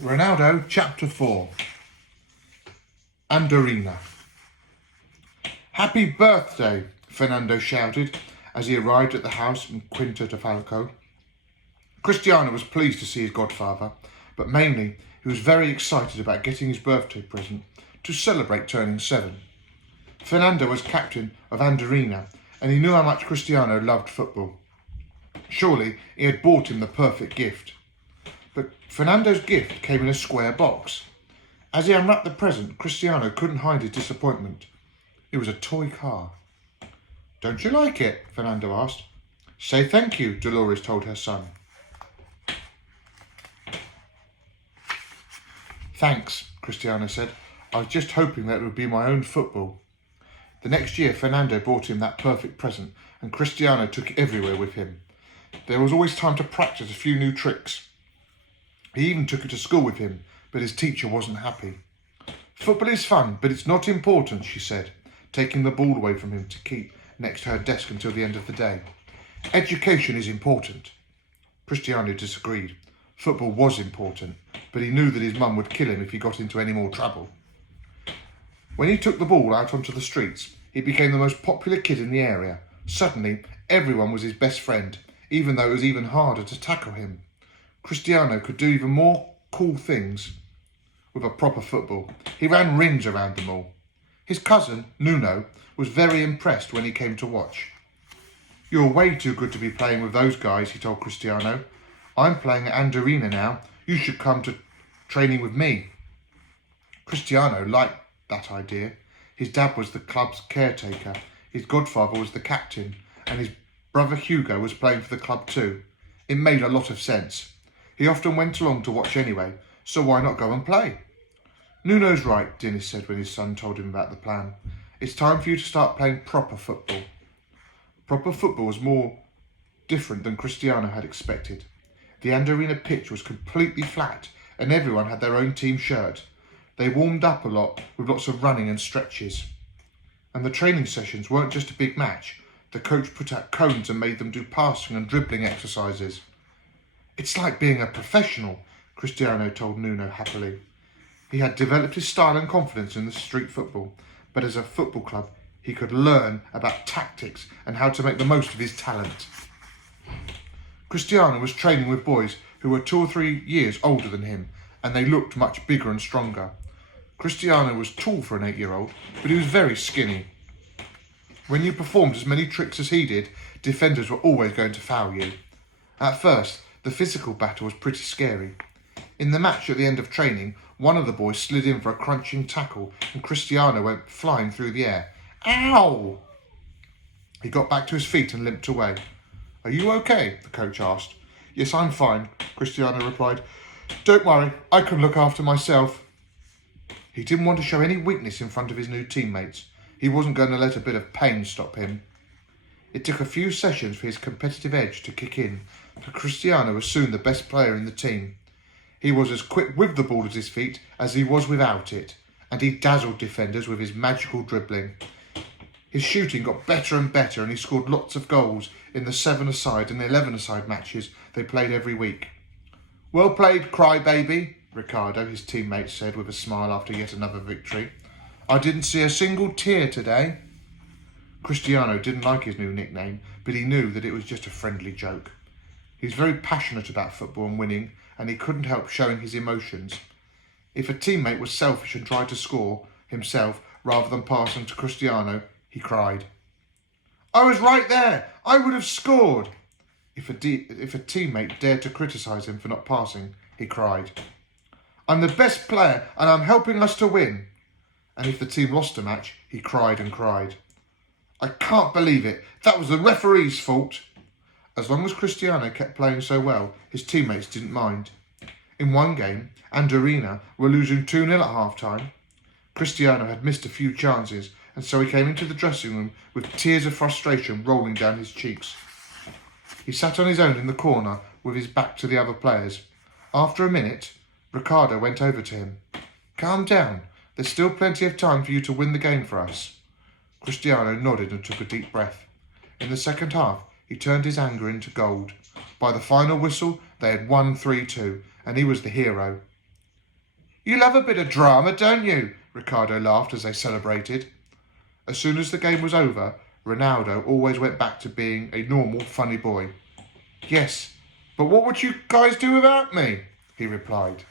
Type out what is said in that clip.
Ronaldo, Chapter 4. Andorina. Happy birthday, Fernando shouted as he arrived at the house in Quinta de Falco. Cristiano was pleased to see his godfather, but mainly he was very excited about getting his birthday present to celebrate turning 7. Fernando was captain of Andorina, and he knew how much Cristiano loved football. Surely he had bought him the perfect gift. But Fernando's gift came in a square box. As he unwrapped the present, Cristiano couldn't hide his disappointment. It was a toy car. "Don't you like it?" Fernando asked. "Say thank you," Dolores told her son. "Thanks," Cristiano said. "I was just hoping that it would be my own football." The next year, Fernando bought him that perfect present, and Cristiano took it everywhere with him. There was always time to practice a few new tricks. He even took it to school with him, but his teacher wasn't happy. "Football is fun, but it's not important," she said, taking the ball away from him to keep next to her desk until the end of the day. "Education is important." Cristiano disagreed. Football was important, but he knew that his mum would kill him if he got into any more trouble. When he took the ball out onto the streets, he became the most popular kid in the area. Suddenly, everyone was his best friend, even though it was even harder to tackle him. Cristiano could do even more cool things with a proper football. He ran rings around them all. His cousin, Nuno, was very impressed when he came to watch. "You're way too good to be playing with those guys," he told Cristiano. "I'm playing at Andorina now. You should come to training with me." Cristiano liked that idea. His dad was the club's caretaker, his godfather was the captain, and his brother Hugo was playing for the club too. It made a lot of sense. He often went along to watch anyway, so why not go and play? "Nuno's right," Dennis said when his son told him about the plan. "It's time for you to start playing proper football." Proper football was more different than Cristiano had expected. The Andorina pitch was completely flat and everyone had their own team shirt. They warmed up a lot with lots of running and stretches. And the training sessions weren't just a big match. The coach put out cones and made them do passing and dribbling exercises. "It's like being a professional," Cristiano told Nuno happily. He had developed his style and confidence in the street football, but as a football club, he could learn about tactics and how to make the most of his talent. Cristiano was training with boys who were 2 or 3 years older than him, and they looked much bigger and stronger. Cristiano was tall for an 8-year-old, but he was very skinny. When you performed as many tricks as he did, defenders were always going to foul you. At first, the physical battle was pretty scary. In the match at the end of training, one of the boys slid in for a crunching tackle and Cristiano went flying through the air. "Ow!" He got back to his feet and limped away. "Are you okay?" the coach asked. "Yes, I'm fine," Cristiano replied. "Don't worry, I can look after myself." He didn't want to show any weakness in front of his new teammates. He wasn't going to let a bit of pain stop him. It took a few sessions for his competitive edge to kick in, but Cristiano was soon the best player in the team. He was as quick with the ball at his feet as he was without it, and he dazzled defenders with his magical dribbling. His shooting got better and better, and he scored lots of goals in the 7-a-side and 11-a-side matches they played every week. "Well played, crybaby," Ricardo, his teammate, said with a smile after yet another victory. "I didn't see a single tear today." Cristiano didn't like his new nickname, but he knew that it was just a friendly joke. He was very passionate about football and winning, and he couldn't help showing his emotions. If a teammate was selfish and tried to score himself rather than pass them to Cristiano, he cried. "I was right there! I would have scored!" If a teammate dared to criticise him for not passing, he cried. "I'm the best player and I'm helping us to win." And if the team lost a match, he cried and cried. "I can't believe it. That was the referee's fault." As long as Cristiano kept playing so well, his teammates didn't mind. In one game, Andorina were losing 2-0 at half-time. Cristiano had missed a few chances, and so he came into the dressing room with tears of frustration rolling down his cheeks. He sat on his own in the corner with his back to the other players. After a minute, Ricardo went over to him. "Calm down. There's still plenty of time for you to win the game for us." Cristiano nodded and took a deep breath. In the second half, he turned his anger into gold. By the final whistle, they had won 3-2, and he was the hero. You love a bit of drama, don't you? Ricardo laughed as they celebrated. As soon as the game was over, Ronaldo always went back to being a normal, funny boy. Yes, but what would you guys do without me? He replied.